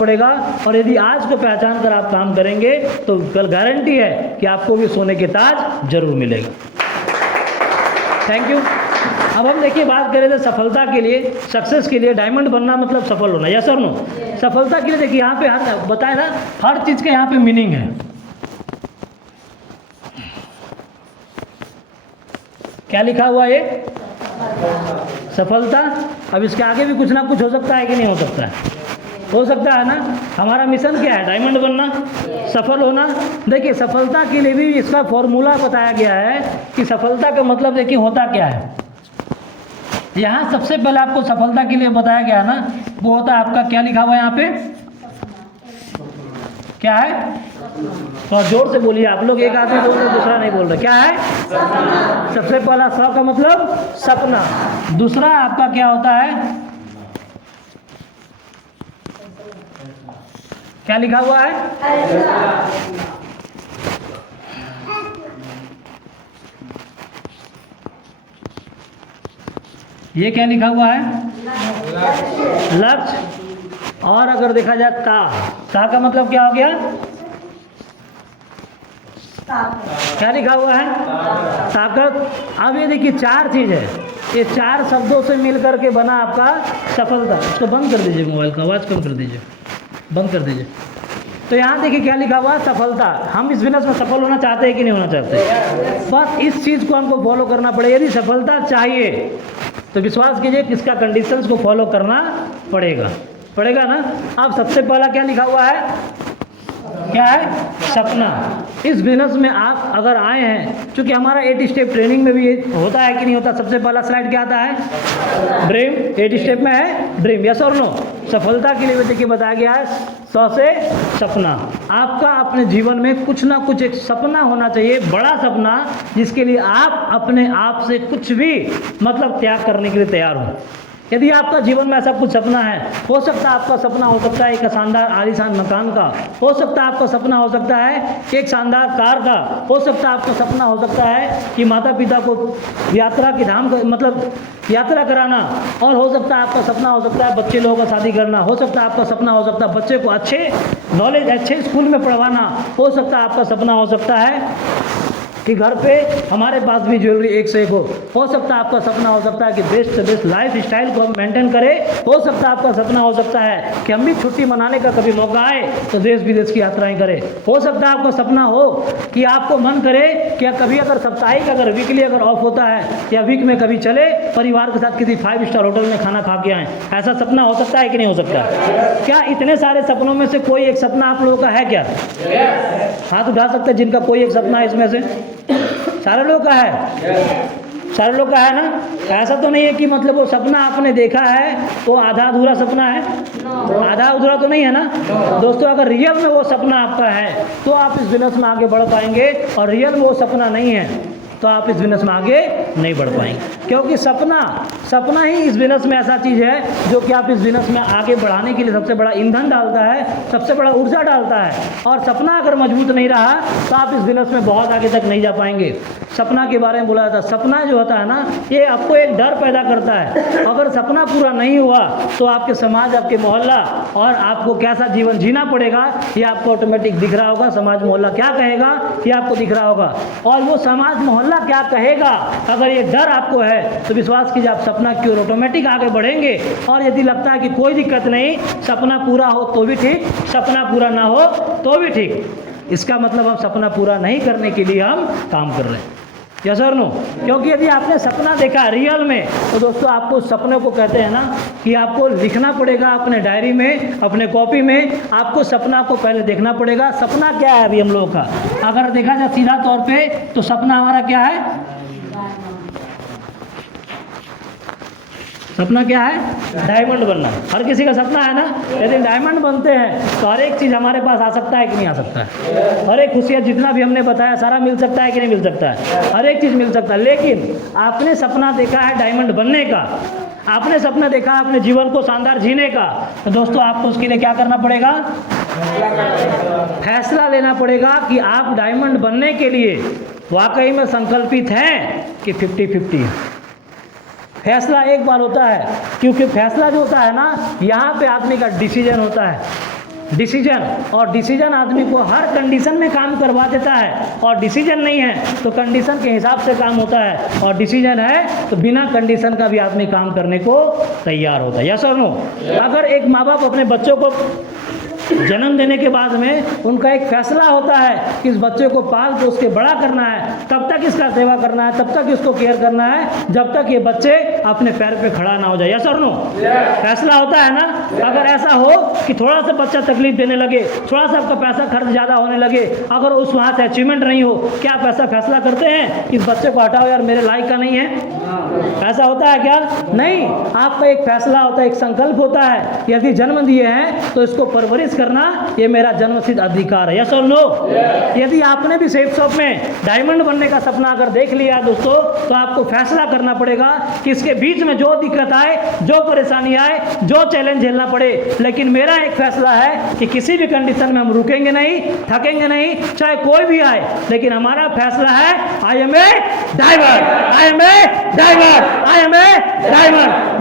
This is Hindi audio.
पड़ेगा। और यदि आज को पहचान कर आप काम करेंगे तो कल गारंटी है कि आपको भी सोने के ताज जरूर मिलेगा। Thank you. अब हम देखिए बात करें थे सफलता के लिए, सक्सेस के लिए। डायमंड बनना मतलब सफल होना, यस और नो। सफलता के लिए देखिए यहाँ पे हर बताया ना, हर चीज़ का यहाँ पे मीनिंग है। क्या लिखा हुआ है? सफलता। अब इसके आगे भी कुछ ना कुछ हो सकता है कि नहीं हो सकता है? हो सकता है ना। हमारा मिशन क्या है? डायमंड बनना, सफल होना। देखिए सफलता के लिए भी इसका फॉर्मूला बताया गया है कि सफलता का मतलब देखिए होता क्या है। यहाँ सबसे पहले आपको सफलता के लिए बताया गया ना, वो होता है आपका, क्या लिखा हुआ है यहाँ पे? क्या है? थोड़ा जोर से बोलिए आप लोग, एक आदमी बोल रहे दूसरा नहीं बोल रहे। क्या है? सबसे पहला स का मतलब सपना। दूसरा आपका क्या होता है? क्या लिखा हुआ है? ये क्या लिखा हुआ है? लक्ष्य। और अगर देखा जाए ता का मतलब क्या हो गया? क्या लिखा हुआ है? ताकत। अब ये देखिए चार चीज है, ये चार शब्दों से मिल करके बना आपका सफलता। इसको बंद कर दीजिए, मोबाइल का आवाज कम कर दीजिए, बंद कर दीजिए। तो यहाँ देखिए क्या लिखा हुआ है? सफलता। हम इस बिजनेस में सफल होना चाहते हैं कि नहीं होना चाहते? बस इस चीज को हमको फॉलो करना पड़ेगा। यदि सफलता चाहिए तो विश्वास कीजिए कि इसका कंडीशंस को फॉलो करना पड़ेगा ना। अब सबसे पहला क्या लिखा हुआ है? क्या है? सपना। इस बिजनेस में आप अगर आए हैं, क्योंकि हमारा 8 स्टेप ट्रेनिंग में भी ये होता है कि नहीं होता? सबसे पहला स्लाइड क्या आता है? ड्रीम। 8 स्टेप में है ड्रीम, यस और नो। सफलता के लिए भी देखिए बताया गया है 100 से सपना। आपका अपने जीवन में कुछ ना कुछ एक सपना होना चाहिए, बड़ा सपना, जिसके लिए आप अपने आप से कुछ भी मतलब त्याग करने के लिए तैयार हो। यदि आपका जीवन में ऐसा कुछ सपना है, हो सकता है आपका सपना हो सकता है एक शानदार आलीशान मकान का, हो सकता है आपका सपना हो सकता है एक शानदार कार का, हो सकता है आपका सपना हो सकता है कि माता पिता को यात्रा की धाम मतलब यात्रा कराना, और हो सकता है आपका सपना हो सकता है बच्चे लोगों का शादी करना, हो सकता है आपका सपना हो सकता है बच्चे को अच्छे नॉलेज अच्छे स्कूल में पढ़वाना, हो सकता है आपका सपना हो सकता है कि घर पे हमारे पास भी ज्वेलरी एक से एक हो सकता है आपका सपना हो सकता है कि बेस्ट से बेस्ट लाइफ स्टाइल को हम मेंटेन करें, हो सकता है आपका सपना हो सकता है कि हम भी छुट्टी मनाने का कभी मौका आए तो देश विदेश की यात्राएं करें, हो सकता है आपका सपना हो कि आपको मन करे कि कभी अगर साप्ताहिक अगर वीकली अगर ऑफ होता है या वीक में कभी चले परिवार के साथ किसी 5 स्टार होटल में खाना खा के आए। ऐसा सपना हो सकता है कि नहीं हो सकता? क्या इतने सारे सपनों में से कोई एक सपना आप लोगों का है क्या? हाथ उठा सकते हैं जिनका कोई एक सपना है इसमें से? सारे लोग का है? सारे लोग का है ना। ऐसा तो नहीं है कि मतलब वो सपना आपने देखा है वो आधा अधूरा सपना है, आधा अधूरा तो नहीं है ना दोस्तों। अगर रियल में वो सपना आपका है तो आप इस बिजनेस में आगे बढ़ पाएंगे, और रियल में वो सपना नहीं है तो आप इस बिजनेस में आगे नहीं बढ़ पाएंगे, क्योंकि सपना ही इस बिजनेस में ऐसा चीज़ है जो कि आप इस बिजनेस में आगे बढ़ाने के लिए सबसे बड़ा ईंधन डालता है, सबसे बड़ा ऊर्जा डालता है। और सपना अगर मजबूत नहीं रहा तो आप इस बिजनेस में बहुत आगे तक नहीं जा पाएंगे। सपना के बारे में बोला जाता है, सपना जो होता है ना ये आपको एक डर पैदा करता है। अगर सपना पूरा नहीं हुआ तो आपके समाज, आपके मोहल्ला और आपको कैसा जीवन जीना पड़ेगा ये आपको ऑटोमेटिक दिख रहा होगा। समाज मोहल्ला क्या कहेगा ये आपको दिख रहा होगा, और वो समाज मोहल्ला क्या कहेगा अगर ये डर आपको है तो विश्वास कीजिए आप सपना की ओर ऑटोमेटिक आगे बढ़ेंगे। और यदि लगता है कि कोई दिक्कत नहीं, सपना पूरा हो तो भी ठीक, सपना पूरा ना हो तो भी ठीक, इसका मतलब हम सपना पूरा नहीं करने के लिए हम काम कर रहे हैं, यस और नो। क्योंकि यदि आपने सपना देखा रियल में तो दोस्तों आपको उस सपने को कहते हैं ना कि आपको लिखना पड़ेगा अपने डायरी में, अपने कॉपी में, आपको सपना को पहले देखना पड़ेगा। सपना क्या है अभी हम लोगों का? अगर देखा जाए सीधा तौर पे तो सपना हमारा क्या है? सपना क्या है? डायमंड बनना। हर किसी का सपना है ना। यदि डायमंड बनते हैं तो हर एक चीज़ हमारे पास आ सकता है कि नहीं आ सकता है? हर एक खुशियाँ जितना भी हमने बताया सारा मिल सकता है कि नहीं मिल सकता है? हर एक चीज़ मिल सकता है। लेकिन आपने सपना देखा है डायमंड बनने का, आपने सपना देखा है अपने जीवन को शानदार जीने का, तो दोस्तों आपको उसके लिए क्या करना पड़ेगा? फैसला लेना पड़ेगा कि आप डायमंड बनने के लिए वाकई में संकल्पित हैं कि 50-50। फैसला एक बार होता है, क्योंकि फैसला जो होता है ना यहाँ पे आदमी का डिसीजन होता है। डिसीजन, और डिसीजन आदमी को हर कंडीशन में काम करवा देता है, और डिसीजन नहीं है तो कंडीशन के हिसाब से काम होता है, और डिसीजन है तो बिना कंडीशन का भी आदमी काम करने को तैयार होता है। यस और नो? अगर एक माँ बाप अपने बच्चों को जन्म देने के बाद में उनका एक फैसला होता है कि इस बच्चे को पाल के उसके बड़ा करना है, तब तक इसका सेवा करना है, तब तक इसको केयर करना है जब तक ये बच्चे अपने पैर पे खड़ा ना हो जाए। यस और नो? फैसला होता है ना? अगर ऐसा हो कि थोड़ा सा बच्चा तकलीफ देने लगे, थोड़ा सा आपका पैसा खर्च ज़्यादा होने लगे, अगर उस वहाँ से अचीवमेंट नहीं हो, क्या आप ऐसा फैसला करते हैं कि इस बच्चे को हटाओ यार, मेरे लायक का नहीं है? ऐसा होता है क्या? नहीं। आपका एक फैसला होता है, एक संकल्प होता है, यदि जन्म दिए हैं तो इसको परवरिश करना ये मेरा जन्मसिद्ध अधिकार है। यस और नो? यदि आपने भी सेफ शॉप में डायमंड बनने का सपना अगर देख लिया दोस्तों, तो आपको फैसला करना पड़ेगा कि इसके बीच में जो दिक्कत आए, जो परेशानी आए, जो चैलेंज झेलना पड़े, लेकिन मेरा एक फैसला है कि किसी भी कंडीशन में हम रुकेंगे नहीं, थकेंगे नहीं, चाहे कोई भी आए, लेकिन हमारा फैसला है I am a diamond, I am a diamond, I am a diamond.